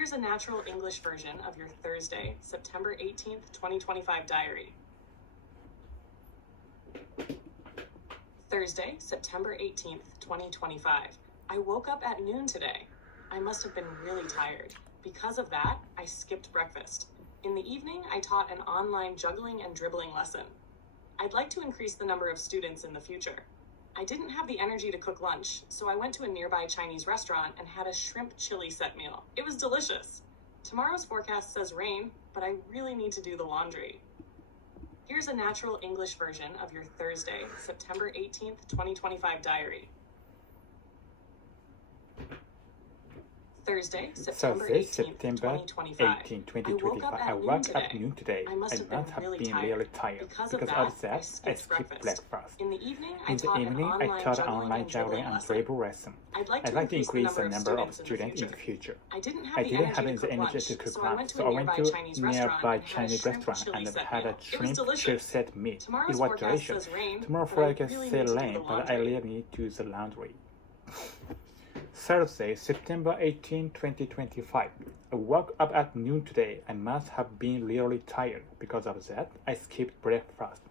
Here's a natural English version of your Thursday, September 18th, 2025 diary. Thursday, September 18th, 2025. I woke up at noon today. I must have been really tired. Because of that, I skipped breakfast. In the evening, I taught an online juggling and dribbling lesson. I'd like to increase the number of students in the future. I didn't have the energy to cook lunch, so I went to a nearby Chinese restaurant and had a shrimp chili set meal. It was delicious. Tomorrow's forecast says rain, but I really need to do the laundry. Here's a natural English version of your Thursday, September 18th, 2025 diary. Thursday, September 18th, 2025. I woke up at noon today. I must have been really tired. Because of that, I skipped breakfast. In the evening, I taught an online juggling and dribble lesson. I'd like to increase the number of students in the future. I didn't have the energy to cook lunch, so I went to a nearby Chinese restaurant and had a shrimp chili set meat. It was delicious. Tomorrow forecast says rain, but I really need to do the laundry. Thursday, September 18, 2025. I woke up at noon today. I must have been really tired. Because of that, I skipped breakfast.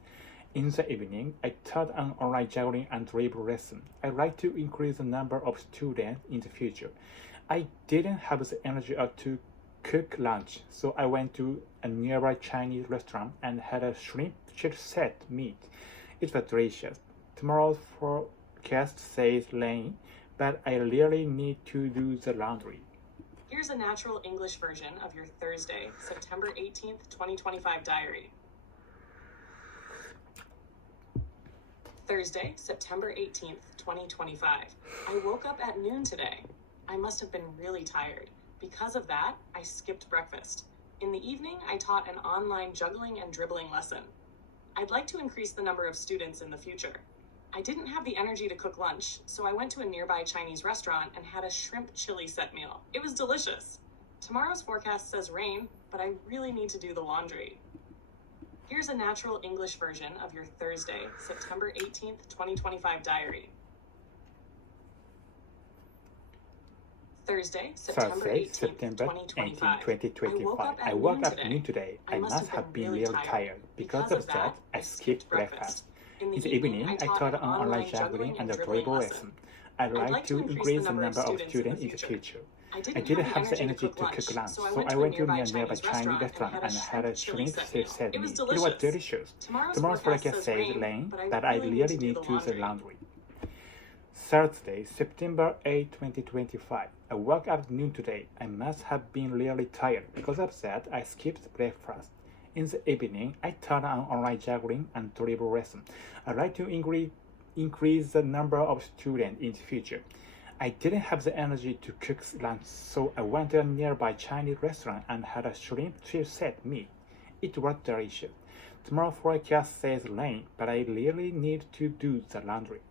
In the evening, I taught an online juggling and dribble lesson. I'd like to increase the number of students in the future. I didn't have the energy to cook lunch, so I went to a nearby Chinese restaurant and had a shrimp chili set meat. It was delicious. Tomorrow's forecast says rain, but I really need to do the laundry. Here's a natural English version of your Thursday, September 18th, 2025 diary. Thursday, September 18th, 2025. I woke up at noon today. I must have been really tired. Because of that, I skipped breakfast. In the evening, I taught an online juggling and dribbling lesson. I'd like to increase the number of students in the future. I didn't have the energy to cook lunch, so I went to a nearby Chinese restaurant and had a shrimp chili set meal. It was delicious. Tomorrow's forecast says rain, but I really need to do the laundry. Here's a natural English version of your Thursday, September 18th, 2025 diary. Thursday, September 18th, 2025. I woke up at noon today. I must have been really tired. Because of that, I skipped breakfast. In the evening, I taught an online juggling and dribble lesson. I'd like to increase the number of students in the future. I didn't have the energy to cook lunch, so I went to a nearby Chinese restaurant and had a shrimp chili set meat. It was delicious. Tomorrow's forecast says rain, but I really need to do the laundry. Thursday, September 8, 2025. I woke up at noon today. I must have been really tired. Because of that, I skipped breakfast. In the evening, I taught an online juggling and dribble lesson. I'd like to increase the number of students in the future. I didn't have the energy to cook lunch, so I went to a nearby Chinese restaurant and had a shrimp chili set meat. It was delicious. Tomorrow forecast says rain, but I really need to do the laundry.